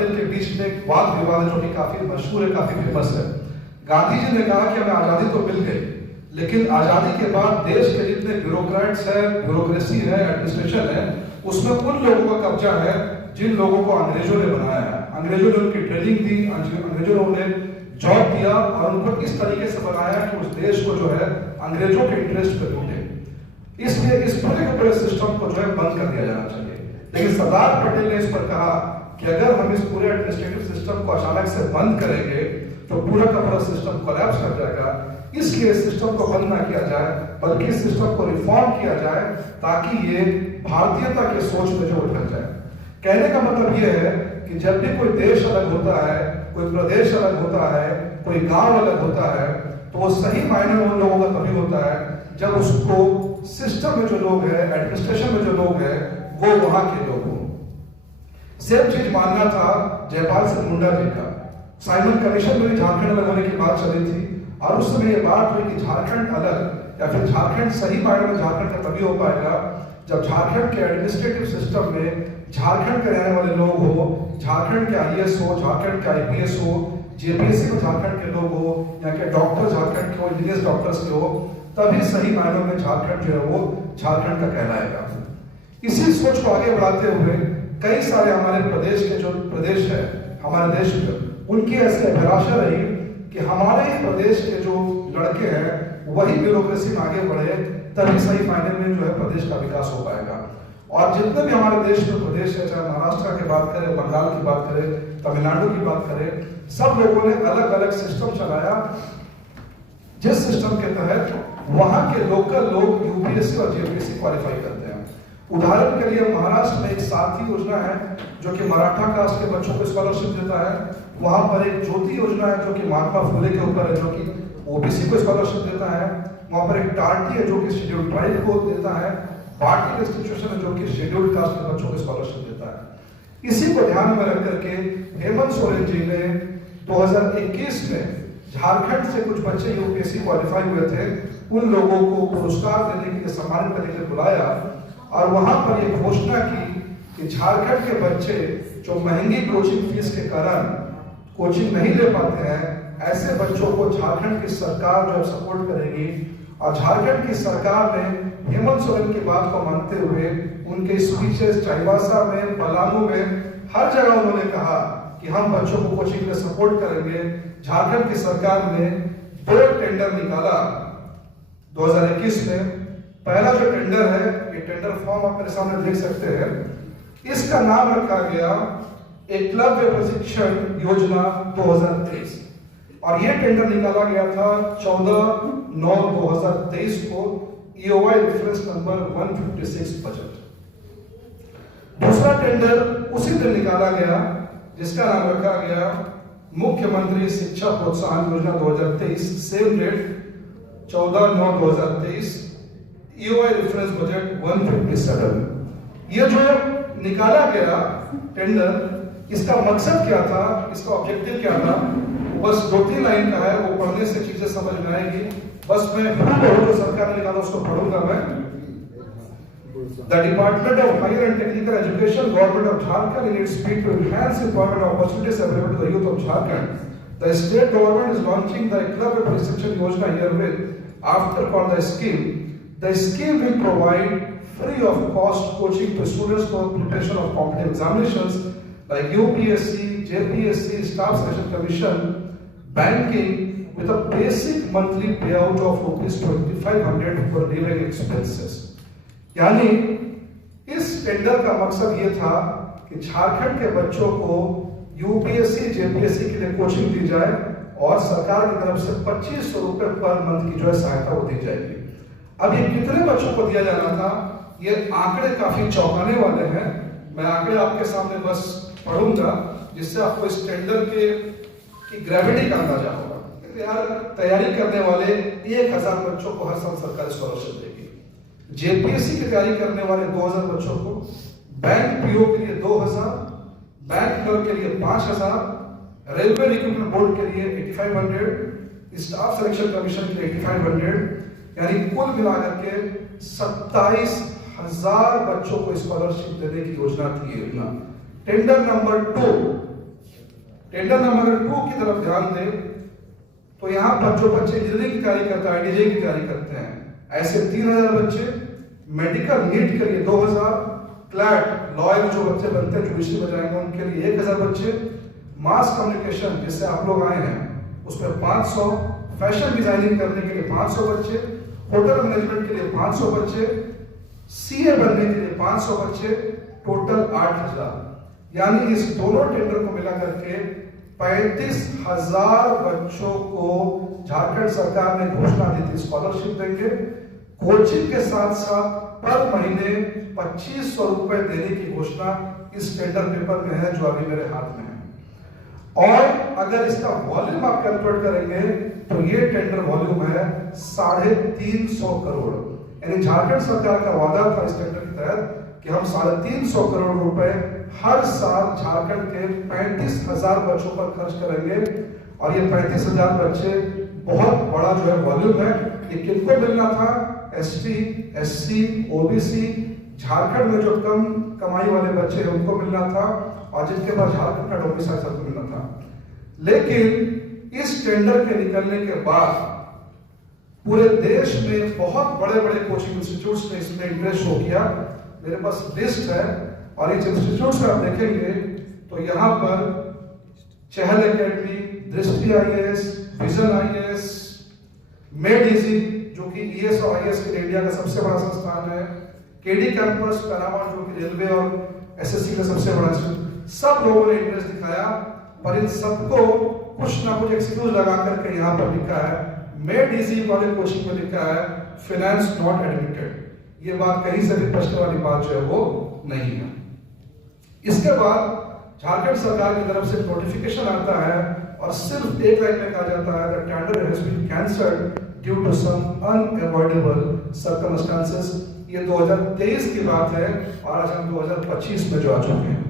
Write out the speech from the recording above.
पटेल के बीच में एक वाद विवाद है जो कि काफी मशहूर है, काफी फेमस है। गांधी जी ने कहा कि हमें आजादी तो मिल गई, लेकिन आजादी के बाद देश के जितने ब्यूरोक्रेट्स है, ब्यूरोक्रेसी है, एडमिनिस्ट्रेशन है, उसमें उन लोगों का कब्जा है जिन लोगों को अंग्रेजों ने बनाया है। अंग्रेजों ने उनकी ट्रेनिंग दी, अंग्रेजों ने उन्हें जॉब दिया और उनको इस तरीके से बनाया कि उस देश को जो है अंग्रेजों के इंटरेस्ट पे लूटे। इसलिए इस पूरे सिस्टम को जो है बंद कर दिया जाना चाहिए। लेकिन सरदार पटेल ने इस पर कहा कि अगर हम इस पूरे एडमिनिस्ट्रेटिव सिस्टम को अचानक से बंद करेंगे तो पूरा का पूरा सिस्टम कोलैप्स कर जाएगा। इसलिए सिस्टम को बंद ना किया जाए, बल्कि इस सिस्टम को रिफॉर्म किया जाए ताकि ये भारतीयता के सोच में जो उतर जाए। कहने का मतलब ये है कि जब भी कोई देश अलग होता है, कोई प्रदेश अलग होता है, कोई गांव अलग होता है, तो वो सही मायने में उन लोगों का तभी होता है जब उसको सिस्टम में जो लोग हैं, एडमिनिस्ट्रेशन में जो लोग हैं, वो वहां के लोग हों। सेम चीज मानना था जयपाल सिंह मुंडा जी का। साइमन कमीशन में भी झारखंड अलग होने की बात चली थी और उस समय ये बात हुई कि झारखंड अलग या फिर झारखंड सही मायने में झारखंड का तभी हो पाएगा जब झारखंड के एडमिनिस्ट्रेटिव सिस्टम में झारखंड के रहने वाले लोग हो, झारखंड के आईएएस हो, झारखंड के आईपीएस हो, जेपीएससी में झारखंड के लोग हो, या के डॉक्टर झारखंड के हो, इंजीनियर्स डॉक्टर्स के हो, तभी सही मायनों में झारखंड जो है वो झारखंड का कहलाएगा। इसी सोच को आगे बढ़ाते हुए कई सारे हमारे प्रदेश के जो प्रदेश है हमारे देश में, उनकी ऐसी अभिलाषा रही कि हमारे ही प्रदेश के जो लड़के हैं वही ब्यूरोक्रेसी में आगे बढ़े, तभी सही मायने में जो है प्रदेश का विकास हो पाएगा। और जितने भी हमारे देश में प्रदेश है, चाहे महाराष्ट्र की बात करें, बंगाल की बात करें, तमिलनाडु की बात करें, सब लोगों ने अलग अलग सिस्टम चलाया जिस सिस्टम के तहत वहां के लोकल लोग यूपीएससी और जेपीएससी क्वालिफाई करते हैं। उदाहरण के लिए महाराष्ट्र में एक साथी योजना है जो कि मराठा कास्ट के बच्चों को स्कॉलरशिप देता है। वहां पर एक ज्योति योजना है जो कि महात्मा फुले के ऊपर है, जो कि ओबीसी को स्कॉलरशिप देता है। वहां पर एक टार्टी है जो कि शेड्यूल्ड ट्राइब को देता है। पार्टी इंस्टीट्यूशन है जो कि शेड्यूल्ड कास्ट के बच्चों को स्कॉलरशिप देता है। इसी को ध्यान में रख करके हेमंत सोरेन जी ने 2021 में झारखंड से कुछ बच्चे यूपीएससी क्वालिफाई हुए थे, उन लोगों को पुरस्कार देने के लिए सम्मानित करने के लिए बुलाया और वहां पर यह घोषणा की कि झारखंड के बच्चे जो महंगी कोचिंग फीस के कारण कोचिंग नहीं ले पाते हैं, ऐसे बच्चों को झारखंड की सरकार जो है सपोर्ट करेगी। और झारखंड की सरकार ने हेमंत सोरेन की बात को मानते हुए उनके स्पीचेस चाईबासा में, पलामू में, हर जगह उन्होंने कहा कि हम बच्चों को कोचिंग में सपोर्ट करेंगे। झारखंड की सरकार ने 2 टेंडर निकाला 2021 में। पहला जो टेंडर है, ये टेंडर फॉर्म आप मेरे सामने देख सकते हैं, इसका नाम रखा गया एकलव्य प्रशिक्षण योजना 2023 और ये टेंडर निकाला गया था 14/9/2023 को, EOI रेफरेंस नंबर 156 बजट। दूसरा टेंडर उसी दिन निकाला गया जिसका नाम रखा गया मुख्यमंत्री शिक्षा प्रोत्साहन योजना 2023, same date 14/9/2023, EOI reference budget 157। ये जो निकाला गया टेंडर, इसका मकसद क्या था, इसका ऑब्जेक्टिव क्या था, बस 2-3 लाइन का है, वो पढ़ने से चीजें समझ में आएगी। बस मैं जो सरकार ने निकाला उसको पढ़ूंगा मैं। The Department of Higher and Technical Education, Government of Jharkhand, in its bid to enhance employment opportunities available to the youth of Jharkhand, the state government is launching the Eklavya Prakshikshan Yojana herewith. After called the scheme will provide free of cost coaching to students for preparation of competitive examinations like UPSC, JPSC, Staff Selection Commission, banking, with a basic monthly payout of ₹2500 for living expenses. यानी इस tender का मकसद ये था कि झारखंड के बच्चों को यूपीएससी, जेपीएससी के लिए कोचिंग दी जाए और सरकार की तरफ से 2500 रुपए पर मंथ की जो है सहायता वो दी जाएगी। अब ये कितने बच्चों को दिया जाना था, ये आंकड़े काफी चौंकाने वाले हैं। मैं आंकड़े आपके सामने बस पढ़ूंगा जिससे आपको इस टेंडर की ग्रेविटी का अंदाजा होगा। यार तैयारी करने वाले 1000 बच्चों को हर साल सरकार स्कॉलरशिप देगी, जेपीएससी की तैयारी करने वाले 2000 बच्चों को, बैंक पीओ के लिए 2000, बैंक क्लर्क के लिए 5000, रेलवे रिक्रूटमेंट बोर्ड के लिए 8500, स्टाफ सिलेक्शन कमीशन के लिए 8500, यानी कुल मिलाकर के 27000 बच्चों को स्कॉलरशिप देने की योजना थी। योजना टेंडर नंबर 2 टेंडर नंबर 2 की तरफ ध्यान दें तो यहाँ पर जो बच्चे इंजीनियरिंग की तैयारी करते हैं, IDJ की तैयारी करते हैं, ऐसे 3000 बच्चे, मेडिकल नीट के लिए 2000, क्लैट लॉयर जो बच्चे बनते हैं जुडिशरी में जाएंगे उनके लिए 1000 बच्चे, मास कम्युनिकेशन जिससे आप लोग आए हैं उसमें 500, फैशन डिजाइनिंग करने के लिए 500 बच्चे, होटल मैनेजमेंट के लिए 500 बच्चे, CA बनने के लिए 500 बच्चे, टोटल 8000। यानी इस दोनों टेंडर को मिला करके 35,000 बच्चों को झारखंड सरकार ने घोषणा दी थी स्कॉलरशिप देंगे, कोचिंग के साथ साथ पर महीने 2500 रुपए देने की घोषणा इस टेंडर पेपर में है जो अभी मेरे हाथ में है। और अगर इसका वॉल्यूम आप कैलकुलेट करेंगे तो ये टेंडर वॉल्यूम है 350 करोड़। यानी झारखंड सरकार का वादा था इस टेंडर के तहत कि हम 350 करोड़ रुपए हर साल झारखंड के 35,000 बच्चों पर खर्च करेंगे। और ये 35,000 बच्चे बहुत बड़ा जो है वॉल्यूम है। ये किनको मिलना था? ST, SC, OBC, झारखंड में जो कम कमाई वाले बच्चे हैं उनको मिलना था और जिनके पास झारखंड का डोमिसाइल सबको मिलना था। लेकिन इस टेंडर के निकलने के बाद पूरे देश में बहुत बड़े बड़े कोचिंग इंस्टीट्यूट्स ने इसमें इंटरेस्ट शो किया। मेरे पास लिस्ट है और इस इंस्टीट्यूट्स में आप देखेंगे तो यहाँ पर चहल एकेडमी, दृष्टि IAS, विजन IAS, मेड-इजी जो कि ES और IAS के इंडिया का सबसे बड़ा संस्थान है, KD कैंपस पैरामाउंट जो कि रेलवे और SSC का सबसे बड़ा इंस्टीट्यूट, सब लोगों ने इंटरेस्ट दिखाया। पर इन सबको कुछ ना कुछ एक्सक्यूज लगा करके यहाँ पर लिखा है मेड-इजी वाले कोचिंग में लिखा है फाइनेंस नॉट एडमिटेड। ये बात कहीं से भी प्रश्न वाली बात जो है वो नहीं है। इसके बाद झारखंड सरकार की तरफ से नोटिफिकेशन आता है और सिर्फ एक लाइन में कहा जाता है the tender has been cancelled due to some unavoidable circumstances. ये 2023 की बात है और आज हम 2025 में जो आ चुके हैं।